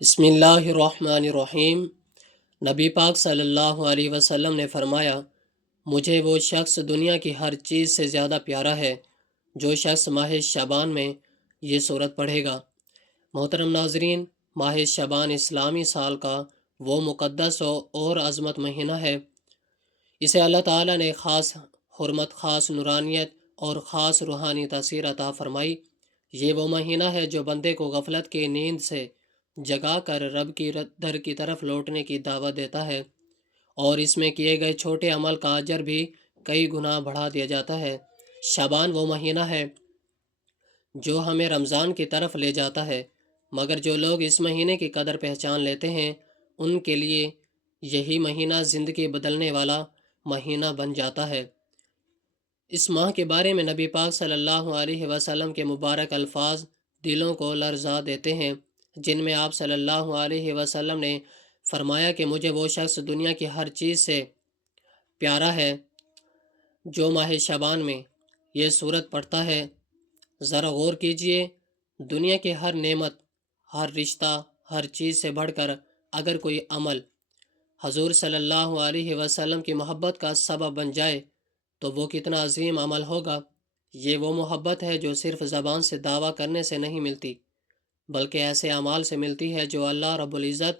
بسم اللہ الرحمن الرحیم۔ نبی پاک صلی اللہ علیہ وسلم نے فرمایا، مجھے وہ شخص دنیا کی ہر چیز سے زیادہ پیارا ہے جو شخص ماہ شعبان میں یہ سورت پڑھے گا۔ محترم ناظرین، ماہ شعبان اسلامی سال کا وہ مقدس اور عظمت مہینہ ہے۔ اسے اللہ تعالیٰ نے خاص حرمت، خاص نورانیت اور خاص روحانی تاثیر عطا فرمائی۔ یہ وہ مہینہ ہے جو بندے کو غفلت کی نیند سے جگا کر رب کی در کی طرف لوٹنے کی دعوت دیتا ہے، اور اس میں کیے گئے چھوٹے عمل کا اجر بھی کئی گنا بڑھا دیا جاتا ہے۔ شعبان وہ مہینہ ہے جو ہمیں رمضان کی طرف لے جاتا ہے، مگر جو لوگ اس مہینے کی قدر پہچان لیتے ہیں ان کے لیے یہی مہینہ زندگی بدلنے والا مہینہ بن جاتا ہے۔ اس ماہ کے بارے میں نبی پاک صلی اللہ علیہ وسلم کے مبارک الفاظ دلوں کو لرزا دیتے ہیں، جن میں آپ صلی اللہ علیہ وسلم نے فرمایا کہ مجھے وہ شخص دنیا کی ہر چیز سے پیارا ہے جو ماہ شعبان میں یہ سورت پڑھتا ہے۔ ذرا غور کیجئے، دنیا کی ہر نعمت، ہر رشتہ، ہر چیز سے بڑھ کر اگر کوئی عمل حضور صلی اللہ علیہ وسلم کی محبت کا سبب بن جائے تو وہ کتنا عظیم عمل ہوگا۔ یہ وہ محبت ہے جو صرف زبان سے دعویٰ کرنے سے نہیں ملتی، بلکہ ایسے اعمال سے ملتی ہے جو اللہ رب العزت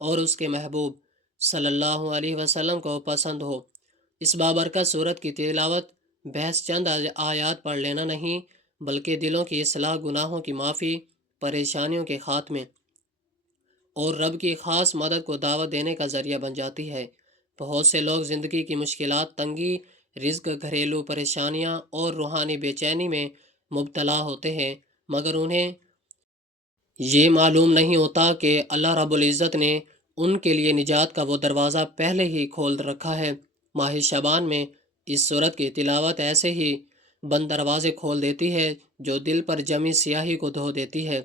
اور اس کے محبوب صلی اللہ علیہ وسلم کو پسند ہو۔ اس بابرکت سورت کی تلاوت بحث چند آیات پڑھ لینا نہیں، بلکہ دلوں کی اصلاح، گناہوں کی معافی، پریشانیوں کے خاتمے اور رب کی خاص مدد کو دعوت دینے کا ذریعہ بن جاتی ہے۔ بہت سے لوگ زندگی کی مشکلات، تنگی، رزق، گھریلو پریشانیاں اور روحانی بے چینی میں مبتلا ہوتے ہیں، مگر انہیں یہ معلوم نہیں ہوتا کہ اللہ رب العزت نے ان کے لیے نجات کا وہ دروازہ پہلے ہی کھول رکھا ہے۔ ماہ شعبان میں اس سورت کی تلاوت ایسے ہی بند دروازے کھول دیتی ہے جو دل پر جمی سیاہی کو دھو دیتی ہے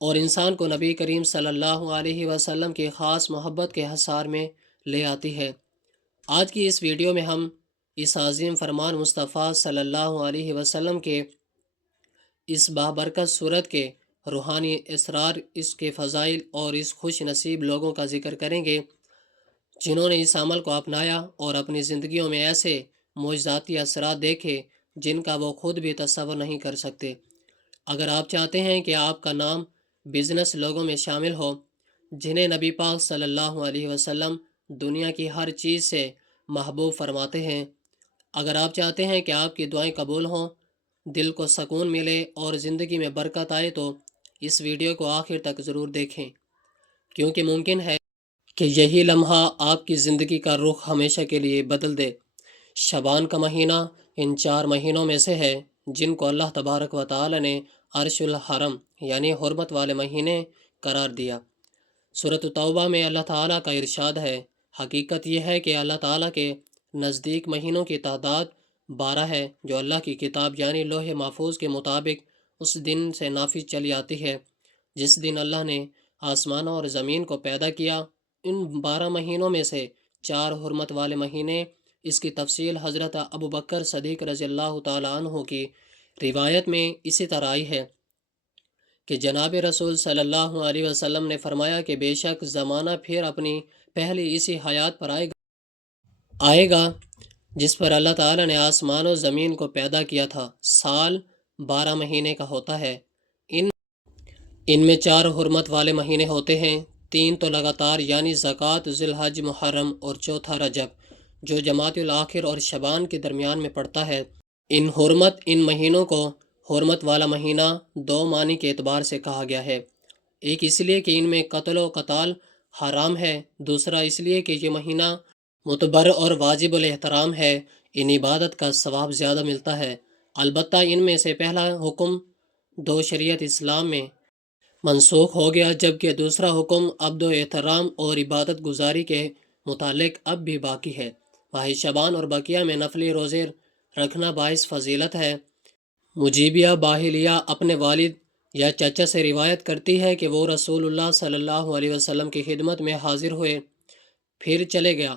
اور انسان کو نبی کریم صلی اللہ علیہ وسلم کی خاص محبت کے حصار میں لے آتی ہے۔ آج کی اس ویڈیو میں ہم اس عظیم فرمان مصطفیٰ صلی اللہ علیہ وسلم کے اس بابرکت سورت کے روحانی اسرار، اس کے فضائل اور اس خوش نصیب لوگوں کا ذکر کریں گے جنہوں نے اس عمل کو اپنایا اور اپنی زندگیوں میں ایسے معجزاتی اثرات دیکھے جن کا وہ خود بھی تصور نہیں کر سکتے۔ اگر آپ چاہتے ہیں کہ آپ کا نام بزنس لوگوں میں شامل ہو جنہیں نبی پاک صلی اللہ علیہ وسلم دنیا کی ہر چیز سے محبوب فرماتے ہیں، اگر آپ چاہتے ہیں کہ آپ کی دعائیں قبول ہوں، دل کو سکون ملے اور زندگی میں برکت آئے، تو اس ویڈیو کو آخر تک ضرور دیکھیں، کیونکہ ممکن ہے کہ یہی لمحہ آپ کی زندگی کا رخ ہمیشہ کے لیے بدل دے۔ شعبان کا مہینہ ان 4 مہینوں میں سے ہے جن کو اللہ تبارک و تعالی نے عرش الحرم یعنی حرمت والے مہینے قرار دیا۔ سورۃ توبہ میں اللہ تعالیٰ کا ارشاد ہے، حقیقت یہ ہے کہ اللہ تعالیٰ کے نزدیک مہینوں کی تعداد 12 ہے جو اللہ کی کتاب یعنی لوح محفوظ کے مطابق اس دن سے نافذ چلی آتی ہے جس دن اللہ نے آسمانوں اور زمین کو پیدا کیا۔ ان 12 مہینوں میں سے 4 حرمت والے مہینے، اس کی تفصیل حضرت ابوبکر صدیق رضی اللہ تعالیٰ عنہ کی روایت میں اسی طرح آئی ہے کہ جناب رسول صلی اللہ علیہ وسلم نے فرمایا کہ بے شک زمانہ پھر اپنی پہلی اسی حیات پر آئے گا جس پر اللہ تعالیٰ نے آسمان و زمین کو پیدا کیا تھا۔ سال 12 مہینے کا ہوتا ہے۔ ان میں 4 حرمت والے مہینے ہوتے ہیں، 3 تو لگاتار یعنی زکوٰۃ، ذی الحج، محرم اور چوتھا رجب جو جمادی الاخر اور شعبان کے درمیان میں پڑتا ہے۔ ان مہینوں کو حرمت والا مہینہ 2 معنی کے اعتبار سے کہا گیا ہے۔ ایک اس لیے کہ ان میں قتل و قتال حرام ہے، دوسرا اس لیے کہ یہ مہینہ معتبر اور واجب الاحترام ہے، ان عبادت کا ثواب زیادہ ملتا ہے۔ البتہ ان میں سے پہلا حکم 2 شریعت اسلام میں منسوخ ہو گیا، جبکہ دوسرا حکم عبد و احترام اور عبادت گزاری کے متعلق اب بھی باقی ہے۔ ماہ شعبان اور بقیہ میں نفلی روزے رکھنا باعث فضیلت ہے۔ مجیبیہ باہلیہ اپنے والد یا چچا سے روایت کرتی ہے کہ وہ رسول اللہ صلی اللہ علیہ وسلم کی خدمت میں حاضر ہوئے، پھر چلے گیا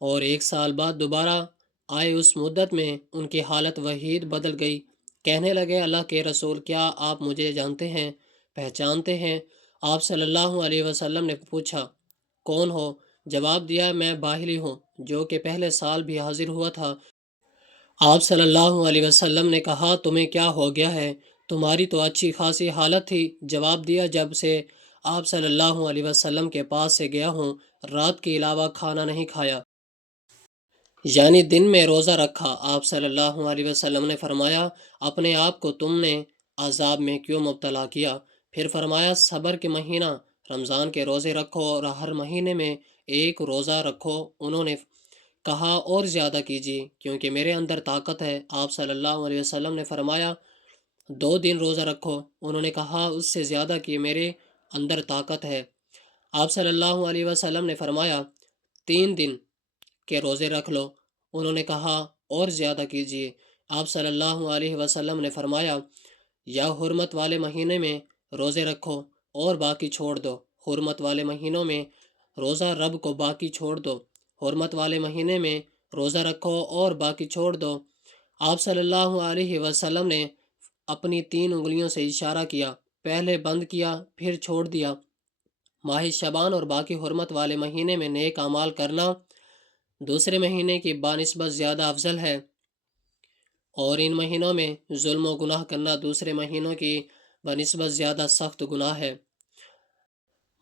اور 1 سال بعد دوبارہ آئے۔ اس مدت میں ان کی حالت وحید بدل گئی۔ کہنے لگے، اللہ کے رسول، کیا آپ مجھے جانتے ہیں، پہچانتے ہیں؟ آپ صلی اللہ علیہ وسلم نے پوچھا کون ہو؟ جواب دیا میں باہلی ہوں جو کہ پہلے سال بھی حاضر ہوا تھا۔ آپ صلی اللہ علیہ وسلم نے کہا تمہیں کیا ہو گیا ہے؟ تمہاری تو اچھی خاصی حالت تھی۔ جواب دیا جب سے آپ صلی اللہ علیہ وسلم کے پاس سے گیا ہوں رات کے علاوہ کھانا نہیں کھایا، یعنی دن میں روزہ رکھا۔ آپ صلی اللہ علیہ وسلم نے فرمایا اپنے آپ کو تم نے عذاب میں کیوں مبتلا کیا؟ پھر فرمایا صبر کے مہینہ رمضان کے روزے رکھو اور ہر مہینے میں ایک روزہ رکھو۔ انہوں نے کہا اور زیادہ کیجیے کیونکہ میرے اندر طاقت ہے۔ آپ صلی اللہ علیہ وسلم نے فرمایا 2 دن روزہ رکھو۔ انہوں نے کہا اس سے زیادہ کہ میرے اندر طاقت ہے۔ آپ صلی اللہ علیہ وسلم نے فرمایا 3 دن کے روزے رکھ لو۔ انہوں نے کہا اور زیادہ کیجیے۔ آپ صلی اللہ علیہ وسلم نے فرمایا یا حرمت والے مہینے میں روزے رکھو اور باقی چھوڑ دو۔ حرمت والے مہینوں میں روزہ رب کو باقی چھوڑ دو۔ حرمت والے مہینے میں روزہ رکھو اور باقی چھوڑ دو۔ آپ صلی اللہ علیہ وسلم نے اپنی 3 انگلیوں سے اشارہ کیا، پہلے بند کیا پھر چھوڑ دیا۔ ماہ شعبان اور باقی حرمت والے مہینے میں نیک اعمال کرنا دوسرے مہینے کی بنسبت زیادہ افضل ہے، اور ان مہینوں میں ظلم و گناہ کرنا دوسرے مہینوں کی بنسبت زیادہ سخت گناہ ہے۔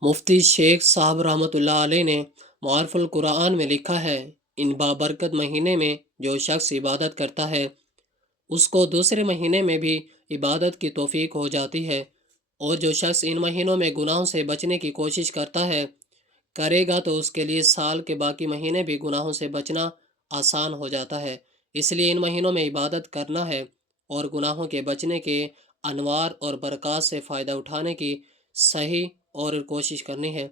مفتی شیخ صاحب رحمۃ اللہ علیہ نے معارف القرآن میں لکھا ہے ان بابرکت مہینے میں جو شخص عبادت کرتا ہے اس کو دوسرے مہینے میں بھی عبادت کی توفیق ہو جاتی ہے، اور جو شخص ان مہینوں میں گناہوں سے بچنے کی کوشش کرے گا تو اس کے لیے سال کے باقی مہینے بھی گناہوں سے بچنا آسان ہو جاتا ہے۔ اس لیے ان مہینوں میں عبادت کرنا ہے اور گناہوں کے بچنے کے انوار اور برکات سے فائدہ اٹھانے کی صحیح اور کوشش کرنی ہے۔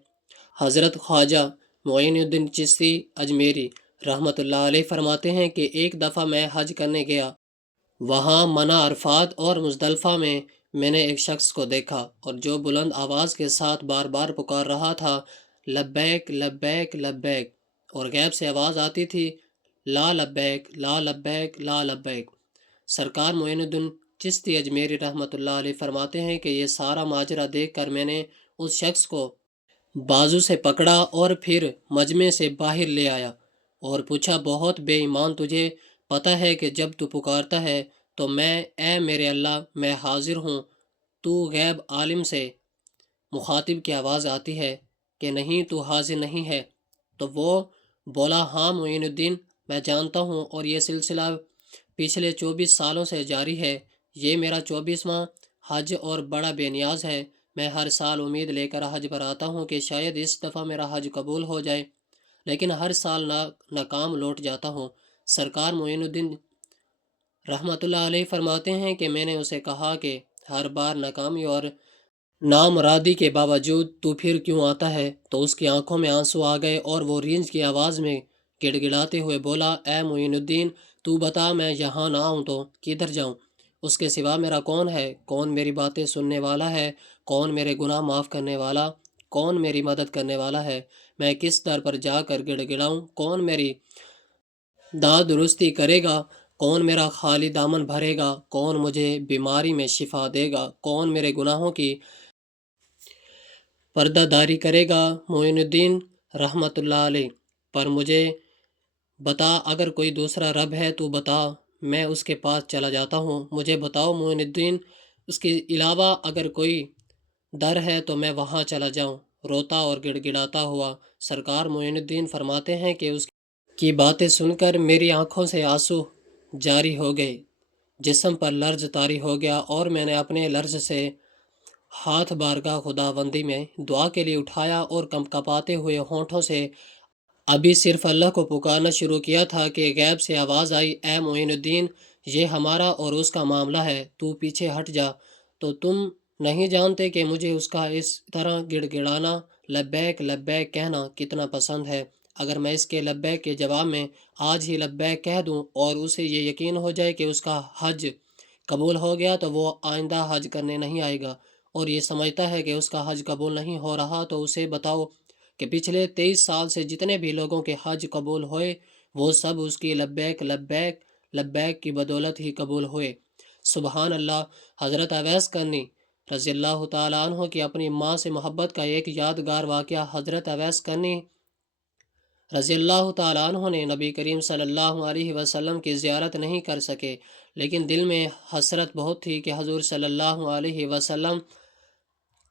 حضرت خواجہ معین الدین چشتی اجمیری رحمۃ اللہ علیہ فرماتے ہیں کہ ایک دفعہ میں حج کرنے گیا، وہاں منی عرفات اور مزدلفہ میں نے ایک شخص کو دیکھا اور جو بلند آواز کے ساتھ بار بار پکار رہا تھا لبیک لبیک لبیک، اور غیب سے آواز آتی تھی لا لبیک لا لبیک لا لبیک۔ سرکار معین الدین چشتی اجمیری رحمۃ اللہ علیہ فرماتے ہیں کہ یہ سارا ماجرا دیکھ کر میں نے اس شخص کو بازو سے پکڑا اور پھر مجمع سے باہر لے آیا اور پوچھا بہت بے ایمان، تجھے پتہ ہے کہ جب تو پکارتا ہے تو میں اے میرے اللہ میں حاضر ہوں، تو غیب عالم سے مخاطب کی آواز آتی ہے کہ نہیں تو حاضر نہیں ہے؟ تو وہ بولا ہاں معین الدین میں جانتا ہوں، اور یہ سلسلہ پچھلے 24 سالوں سے جاری ہے۔ یہ میرا 24واں حج اور بڑا بے نیاز ہے۔ میں ہر سال امید لے کر حج پر آتا ہوں کہ شاید اس دفعہ میرا حج قبول ہو جائے، لیکن ہر سال ناکام لوٹ جاتا ہوں۔ سرکار معین الدین رحمۃ اللہ علیہ فرماتے ہیں کہ میں نے اسے کہا کہ ہر بار ناکامی اور نامرادی کے باوجود تو پھر کیوں آتا ہے؟ تو اس کی آنکھوں میں آنسو آ گئے اور وہ رینج کی آواز میں گڑ گڑاتے ہوئے بولا اے معین الدین تو بتا میں یہاں نہ آؤں تو کدھر جاؤں؟ اس کے سوا میرا کون ہے؟ کون میری باتیں سننے والا ہے؟ کون میرے گناہ معاف کرنے والا؟ کون میری مدد کرنے والا ہے؟ میں کس در پر جا کر گڑ گڑاؤں؟ کون میری داد درستی کرے گا؟ کون میرا خالی دامن بھرے گا؟ کون مجھے بیماری میں شفا دے گا؟ کون میرے گناہوں کی پردہ داری کرے گا؟ معین الدین رحمۃ اللہ علیہ پر مجھے بتا اگر کوئی دوسرا رب ہے تو بتا، میں اس کے پاس چلا جاتا ہوں۔ مجھے بتاؤ معین الدین اس کے علاوہ اگر کوئی در ہے تو میں وہاں چلا جاؤں۔ روتا اور گڑ گڑاتا ہوا سرکار معین الدین فرماتے ہیں کہ اس کی باتیں سن کر میری آنکھوں سے آنسو جاری ہو گئے، جسم پر لرز طاری ہو گیا، اور میں نے اپنے لرز سے ہاتھ بارگاہ خداوندی میں دعا کے لیے اٹھایا اور کپاتے ہوئے ہونٹوں سے ابھی صرف اللہ کو پکارنا شروع کیا تھا کہ غیب سے آواز آئی اے معین الدین یہ ہمارا اور اس کا معاملہ ہے، تو پیچھے ہٹ جا۔ تو تم نہیں جانتے کہ مجھے اس کا اس طرح گڑ گڑانا لبیک لبیک کہنا کتنا پسند ہے۔ اگر میں اس کے لبیک کے جواب میں آج ہی لبیک کہہ دوں اور اسے یہ یقین ہو جائے کہ اس کا حج قبول ہو گیا تو وہ آئندہ حج کرنے نہیں آئے گا، اور یہ سمجھتا ہے کہ اس کا حج قبول نہیں ہو رہا تو اسے بتاؤ کہ پچھلے 23 سال سے جتنے بھی لوگوں کے حج قبول ہوئے وہ سب اس کی لبیک لبیک لبیک کی بدولت ہی قبول ہوئے۔ سبحان اللہ۔ حضرت اویس کرنی رضی اللہ تعالیٰ عنہ کی اپنی ماں سے محبت کا ایک یادگار واقعہ، حضرت اویس کرنی رضی اللہ تعالیٰ عنہ نے نبی کریم صلی اللہ علیہ وسلم کی زیارت نہیں کر سکے، لیکن دل میں حسرت بہت تھی کہ حضور صلی اللہ علیہ وسلم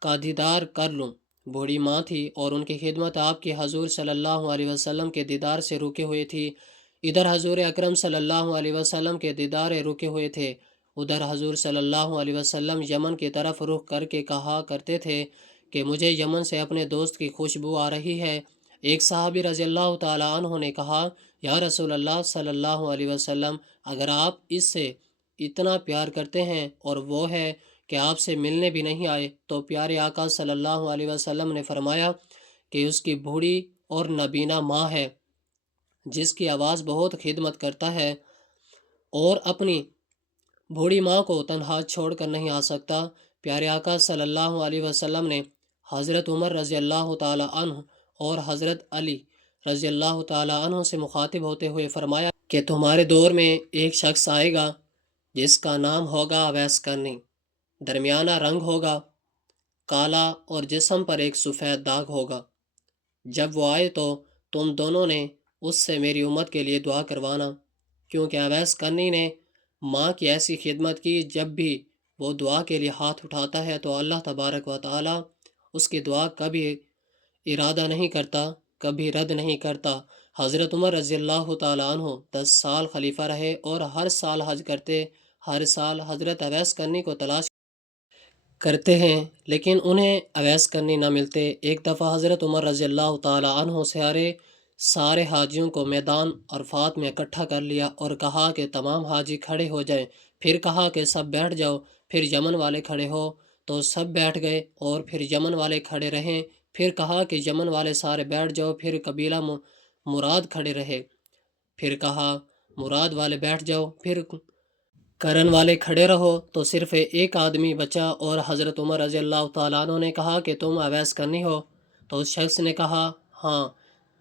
کا دیدار کر لوں۔ بوڑھی ماں تھی اور ان کی خدمت آپ کے حضور صلی اللہ علیہ وسلم کے دیدار سے رکے ہوئے تھی۔ ادھر حضور اکرم صلی اللہ علیہ وسلم کے دیدار رکے ہوئے تھے، ادھر حضور صلی اللہ علیہ وسلم یمن کی طرف رخ کر کے کہا کرتے تھے کہ مجھے یمن سے اپنے دوست کی خوشبو آ رہی ہے۔ ایک صحابی رضی اللہ تعالیٰ عنہ نے کہا، یا رسول اللہ صلی اللہ علیہ وسلم، اگر آپ اس سے اتنا پیار کرتے ہیں اور وہ ہے کہ آپ سے ملنے بھی نہیں آئے، تو پیارے آقا صلی اللہ علیہ وسلم نے فرمایا کہ اس کی بوڑھی اور نابینا ماں ہے، جس کی آواز بہت خدمت کرتا ہے اور اپنی بوڑھی ماں کو تنہا چھوڑ کر نہیں آ سکتا۔ پیارے آقا صلی اللہ علیہ وسلم نے حضرت عمر رضی اللہ تعالیٰ عنہ اور حضرت علی رضی اللہ تعالیٰ عنہ سے مخاطب ہوتے ہوئے فرمایا کہ تمہارے دور میں ایک شخص آئے گا جس کا نام ہوگا اویس کرنی، درمیانہ رنگ ہوگا، کالا، اور جسم پر ایک سفید داغ ہوگا۔ جب وہ آئے تو تم دونوں نے اس سے میری امت کے لیے دعا کروانا، کیونکہ اویس کرنی نے ماں کی ایسی خدمت کی، جب بھی وہ دعا کے لیے ہاتھ اٹھاتا ہے تو اللہ تبارک و تعالی اس کی دعا کبھی ارادہ نہیں کرتا، کبھی رد نہیں کرتا۔ حضرت عمر رضی اللہ تعالیٰ عنہ 10 سال خلیفہ رہے اور ہر سال حج کرتے، ہر سال حضرت اویس کرنی کو تلاش کرتے ہیں، لیکن انہیں اویس کرنی نہ ملتے۔ ایک دفعہ حضرت عمر رضی اللہ تعالیٰ عنہ سارے حاجیوں کو میدان عرفات میں اکٹھا کر لیا اور کہا کہ تمام حاجی کھڑے ہو جائیں، پھر کہا کہ سب بیٹھ جاؤ، پھر یمن والے کھڑے ہو، تو سب بیٹھ گئے اور پھر یمن والے کھڑے رہیں، پھر کہا کہ یمن والے سارے بیٹھ جاؤ، پھر قبیلہ مراد کھڑے رہے، پھر کہا مراد والے بیٹھ جاؤ، پھر کرن والے کھڑے رہو، تو صرف ایک آدمی بچا اور حضرت عمر رضی اللہ تعالیٰ عنہ نے کہا کہ تم اویس کرنی ہو؟ تو اس شخص نے کہا ہاں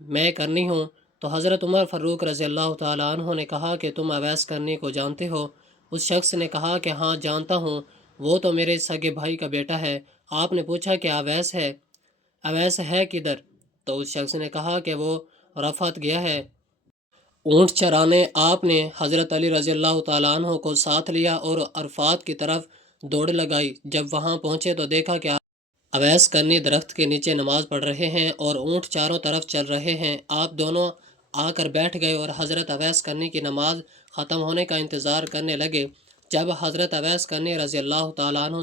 میں کرنی ہوں۔ تو حضرت عمر فاروق رضی اللہ تعالیٰ عنہ نے کہا کہ تم اویس کرنی کو جانتے ہو؟ اس شخص نے کہا کہ ہاں جانتا ہوں، وہ تو میرے سگے بھائی کا بیٹا ہے۔ آپ نے پوچھا کہ اویس ہے کدھر؟ تو اس شخص نے کہا کہ وہ رفعت گیا ہے اونٹ چرانے۔ آپ نے حضرت علی رضی اللہ تعالیٰ عنہ کو ساتھ لیا اور عرفات کی طرف دوڑ لگائی۔ جب وہاں پہنچے تو دیکھا کہ اویس کرنی درخت کے نیچے نماز پڑھ رہے ہیں اور اونٹ چاروں طرف چل رہے ہیں۔ آپ دونوں آ کر بیٹھ گئے اور حضرت اویس کرنی کی نماز ختم ہونے کا انتظار کرنے لگے۔ جب حضرت اویس کرنی رضی اللہ تعالیٰ عنہ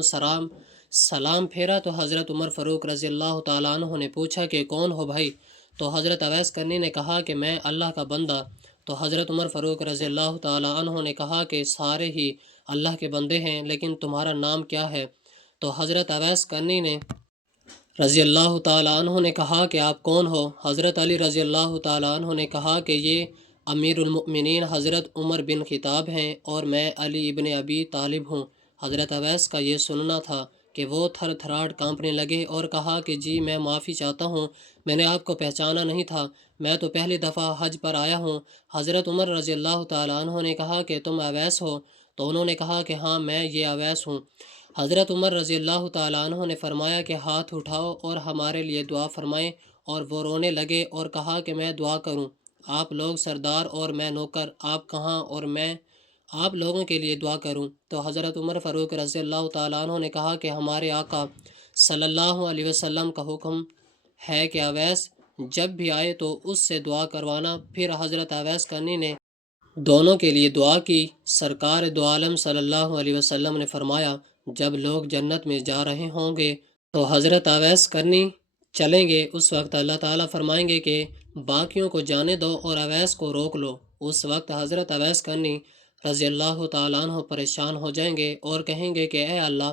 سلام پھیرا تو حضرت عمر فاروق رضی اللہ تعالیٰ عنہ نے پوچھا کہ کون ہو بھائی؟ تو حضرت اویس کرنی نے کہا کہ میں اللہ کا بندہ۔ تو حضرت عمر فاروق رضی اللہ تعالیٰ عنہ نے کہا کہ سارے ہی اللہ کے بندے ہیں، لیکن تمہارا نام کیا ہے؟ تو حضرت اویس کرنی نے رضی اللہ تعالیٰ عنہ نے کہا کہ آپ کون ہو؟ حضرت علی رضی اللہ تعالیٰ عنہ نے کہا کہ یہ امیر المؤمنین حضرت عمر بن خطاب ہیں اور میں علی ابن ابی طالب ہوں۔ حضرت اویس کا یہ سننا تھا کہ وہ تھر تھراٹ کانپنے لگے اور کہا کہ جی میں معافی چاہتا ہوں، میں نے آپ کو پہچانا نہیں تھا، میں تو پہلی دفعہ حج پر آیا ہوں۔ حضرت عمر رضی اللہ تعالیٰ عنہ نے کہا کہ تم اویس ہو؟ تو انہوں نے کہا کہ ہاں میں یہ اویس ہوں۔ حضرت عمر رضی اللہ تعالیٰ عنہ نے فرمایا کہ ہاتھ اٹھاؤ اور ہمارے لیے دعا فرمائیں، اور وہ رونے لگے اور کہا کہ میں دعا کروں، آپ لوگ سردار اور میں نوکر، آپ کہاں اور میں آپ لوگوں کے لیے دعا کروں؟ تو حضرت عمر فاروق رضی اللہ تعالیٰ عنہ نے کہا کہ ہمارے آقا صلی اللہ علیہ وسلم کا حکم ہے کہ اویس جب بھی آئے تو اس سے دعا کروانا۔ پھر حضرت اویس کرنی نے دونوں کے لیے دعا کی۔ سرکار دو عالم صلی اللہ علیہ وسلم نے فرمایا جب لوگ جنت میں جا رہے ہوں گے تو حضرت اویس کرنی چلیں گے، اس وقت اللہ تعالیٰ فرمائیں گے کہ باقیوں کو جانے دو اور اویس کو روک لو۔ اس وقت حضرت اویس کرنی رضی اللہ تعالیٰ عنہ پریشان ہو جائیں گے اور کہیں گے کہ اے اللہ،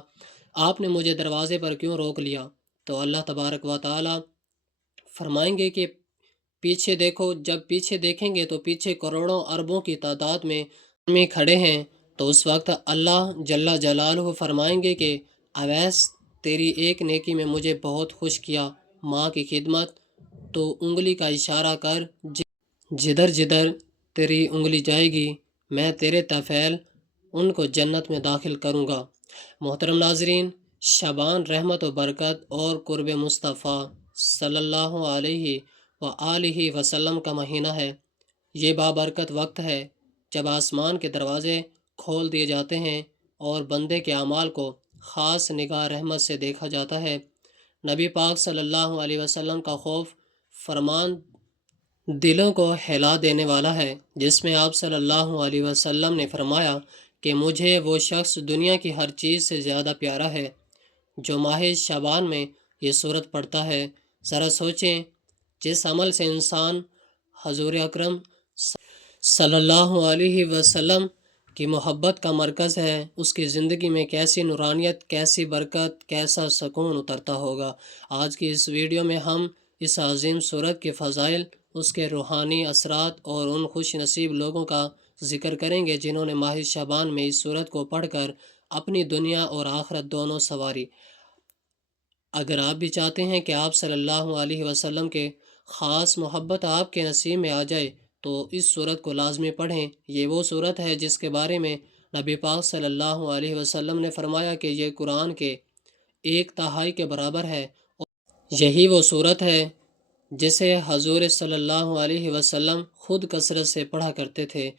آپ نے مجھے دروازے پر کیوں روک لیا؟ تو اللہ تبارک و تعالیٰ فرمائیں گے کہ پیچھے دیکھو۔ جب پیچھے دیکھیں گے تو پیچھے کروڑوں اربوں کی تعداد میں کھڑے ہیں۔ تو اس وقت اللہ جل جلالہ فرمائیں گے کہ اویس تیری ایک نیکی میں مجھے بہت خوش کیا، ماں کی خدمت، تو انگلی کا اشارہ کر، جدھر جدھر تیری انگلی جائے گی میں تیرے طفیل ان کو جنت میں داخل کروں گا۔ محترم ناظرین، شعبان رحمت و برکت اور قرب مصطفیٰ صلی اللہ علیہ وآلہ وسلم کا مہینہ ہے۔ یہ بابرکت وقت ہے جب آسمان کے دروازے کھول دیے جاتے ہیں اور بندے کے اعمال کو خاص نگاہ رحمت سے دیکھا جاتا ہے۔ نبی پاک صلی اللہ علیہ وسلم کا خوف فرمان دلوں کو ہلا دینے والا ہے، جس میں آپ صلی اللہ علیہ وسلم نے فرمایا کہ مجھے وہ شخص دنیا کی ہر چیز سے زیادہ پیارا ہے جو ماہ شعبان میں یہ صورت پڑھتا ہے۔ ذرا سوچیں، جس عمل سے انسان حضور اکرم صلی اللہ علیہ وسلم کی محبت کا مرکز ہے، اس کی زندگی میں کیسی نورانیت، کیسی برکت، کیسا سکون اترتا ہوگا۔ آج کی اس ویڈیو میں ہم اس عظیم صورت کے فضائل، اس کے روحانی اثرات اور ان خوش نصیب لوگوں کا ذکر کریں گے جنہوں نے ماہ شعبان میں اس صورت کو پڑھ کر اپنی دنیا اور آخرت دونوں سنواری۔ اگر آپ بھی چاہتے ہیں کہ آپ صلی اللہ علیہ وسلم کے خاص محبت آپ کے نصیب میں آ جائے تو اس صورت کو لازمی پڑھیں۔ یہ وہ صورت ہے جس کے بارے میں نبی پاک صلی اللہ علیہ وسلم نے فرمایا کہ یہ قرآن کے 1/3 کے برابر ہے، اور یہی وہ صورت ہے جسے حضور صلی اللہ علیہ وسلم خود کثرت سے پڑھا کرتے تھے۔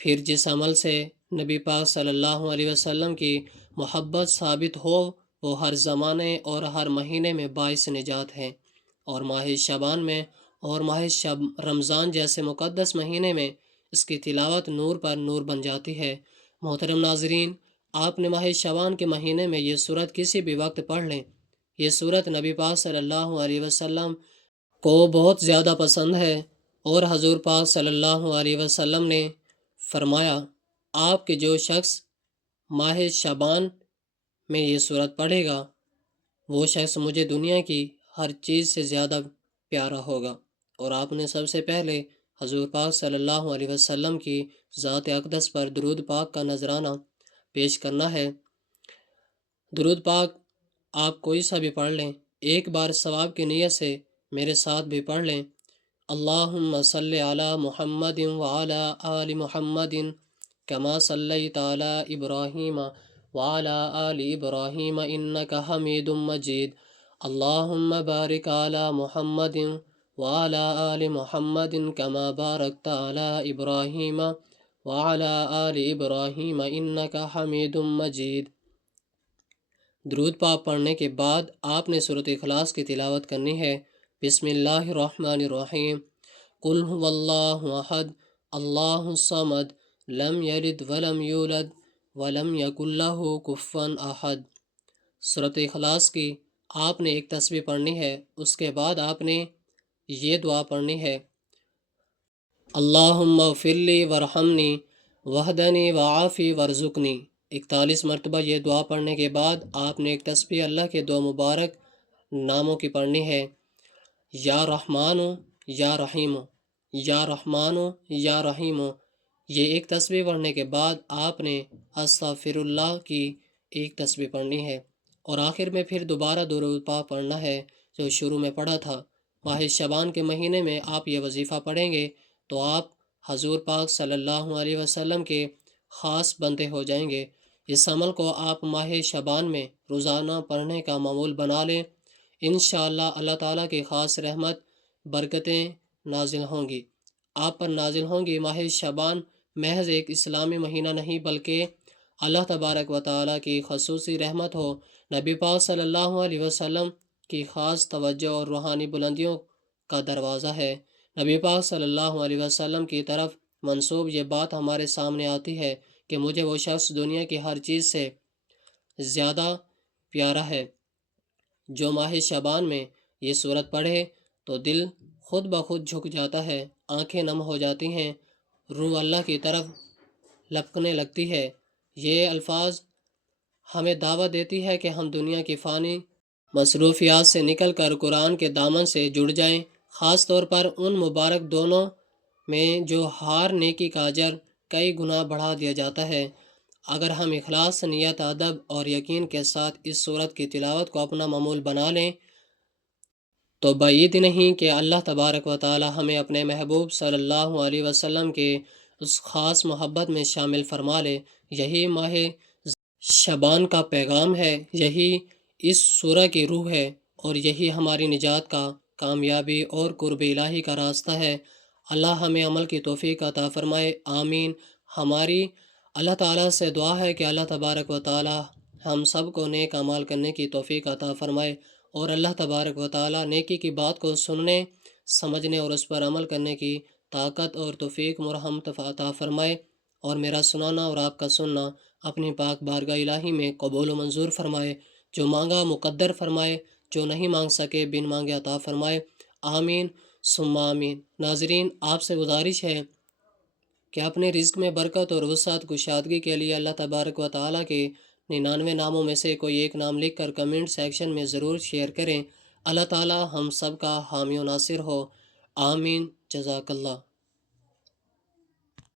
پھر جس عمل سے نبی پاک صلی اللہ علیہ وسلم کی محبت ثابت ہو وہ ہر زمانے اور ہر مہینے میں باعث نجات ہے، اور ماہ شعبان میں اور ماہ رمضان جیسے مقدس مہینے میں اس کی تلاوت نور پر نور بن جاتی ہے۔ محترم ناظرین، آپ نے ماہ شعبان کے مہینے میں یہ صورت کسی بھی وقت پڑھ لیں۔ یہ صورت نبی پاک صلی اللہ علیہ وسلم کو بہت زیادہ پسند ہے، اور حضور پاک صلی اللہ علیہ وسلم نے فرمایا، آپ کے جو شخص ماہ شعبان میں یہ صورت پڑھے گا وہ شخص مجھے دنیا کی ہر چیز سے زیادہ پیارا ہوگا۔ اور آپ نے سب سے پہلے حضور پاک صلی اللہ علیہ وسلم کی ذات اقدس پر درود پاک کا نذرانہ پیش کرنا ہے۔ درود پاک آپ کوئی سا بھی پڑھ لیں، ایک بار ثواب کی نیت سے میرے ساتھ بھی پڑھ لیں۔ اللہم صلی علی محمد وعلی آل محمد کما صلیت علی ابراہیم وعلی آل ابراہیم انک حمید مجید۔ اللہم بارک علی محمد وعلی آل محمد کما بارکت علی ابراہیم وعلی آل ابراہیم انک حمید مجید۔ درود پاک پڑھنے کے بعد آپ نے سورۃ اخلاص کی تلاوت کرنی ہے۔ بسم اللہ الرحمن الرحیم۔ قل هو اللہ احد اللہ الصمد لم یلد ولم یولد ولم یکن لہ کفوا احد۔ سورۃ اخلاص کی آپ نے ایک تسبیح پڑھنی ہے، اس کے بعد آپ نے یہ دعا پڑھنی ہے، اللہم اغفر لی وارحمنی واہدنی وعافی وارزقنی۔ 41 مرتبہ یہ دعا پڑھنے کے بعد آپ نے ایک تسبیح اللہ کے 2 مبارک ناموں کی پڑھنی ہے، یا رحمان یا رحیم، یا رحمان یا رحیم۔ یہ ایک تسبیح پڑھنے کے بعد آپ نے استغفر اللہ کی ایک تسبیح پڑھنی ہے، اور آخر میں پھر دوبارہ درود پاک پڑھنا ہے جو شروع میں پڑھا تھا۔ ماہ شعبان کے مہینے میں آپ یہ وظیفہ پڑھیں گے تو آپ حضور پاک صلی اللہ علیہ وسلم کے خاص بندے ہو جائیں گے۔ اس عمل کو آپ ماہ شعبان میں روزانہ پڑھنے کا معمول بنا لیں، انشاءاللہ اللہ تعالیٰ کی خاص رحمت برکتیں نازل ہوں گی، آپ پر نازل ہوں گی۔ ماہ شعبان محض ایک اسلامی مہینہ نہیں بلکہ اللہ تبارک و تعالیٰ کی خصوصی رحمت ہو، نبی پاک صلی اللہ علیہ وسلم کی خاص توجہ اور روحانی بلندیوں کا دروازہ ہے۔ نبی پاک صلی اللہ علیہ وسلم کی طرف منسوب یہ بات ہمارے سامنے آتی ہے کہ مجھے وہ شخص دنیا کی ہر چیز سے زیادہ پیارا ہے۔ جو ماہ شعبان میں یہ صورت پڑھے تو دل خود بخود جھک جاتا ہے، آنکھیں نم ہو جاتی ہیں، روح اللہ کی طرف لپکنے لگتی ہے۔ یہ الفاظ ہمیں دعوت دیتی ہے کہ ہم دنیا کی فانی مصروفیات سے نکل کر قرآن کے دامن سے جڑ جائیں، خاص طور پر ان مبارک دونوں میں جو ہر نیکی کا اجر کئی گنا بڑھا دیا جاتا ہے۔ اگر ہم اخلاص، نیت، ادب اور یقین کے ساتھ اس صورت کی تلاوت کو اپنا معمول بنا لیں تو بعید نہیں کہ اللہ تبارک و تعالی ہمیں اپنے محبوب صلی اللہ علیہ وسلم کے اس خاص محبت میں شامل فرما لے۔ یہی ماہ شبان کا پیغام ہے، یہی اس سورہ کی روح ہے، اور یہی ہماری نجات کا، کامیابی اور قرب الہی کا راستہ ہے۔ اللہ ہمیں عمل کی توفیق عطا فرمائے، آمین۔ ہماری اللہ تعالیٰ سے دعا ہے کہ اللہ تبارک و تعالیٰ ہم سب کو نیک اعمال کرنے کی توفیق عطا فرمائے، اور اللہ تبارک و تعالیٰ نیکی کی بات کو سننے، سمجھنے اور اس پر عمل کرنے کی طاقت اور توفیق مرحمت عطا فرمائے، اور میرا سنانا اور آپ کا سننا اپنی پاک بارگاہ الہی میں قبول و منظور فرمائے، جو مانگا مقدر فرمائے، جو نہیں مانگ سکے بن مانگے عطا فرمائے، آمین ثم آمین۔ ناظرین، آپ سے گزارش ہے کہ اپنے رزق میں برکت اور وسعت کشادگی کے لیے اللہ تبارک و تعالیٰ کے 99 ناموں میں سے کوئی ایک نام لکھ کر کمنٹ سیکشن میں ضرور شیئر کریں۔ اللہ تعالیٰ ہم سب کا حامی و ناصر ہو، آمین۔ جزاک اللہ۔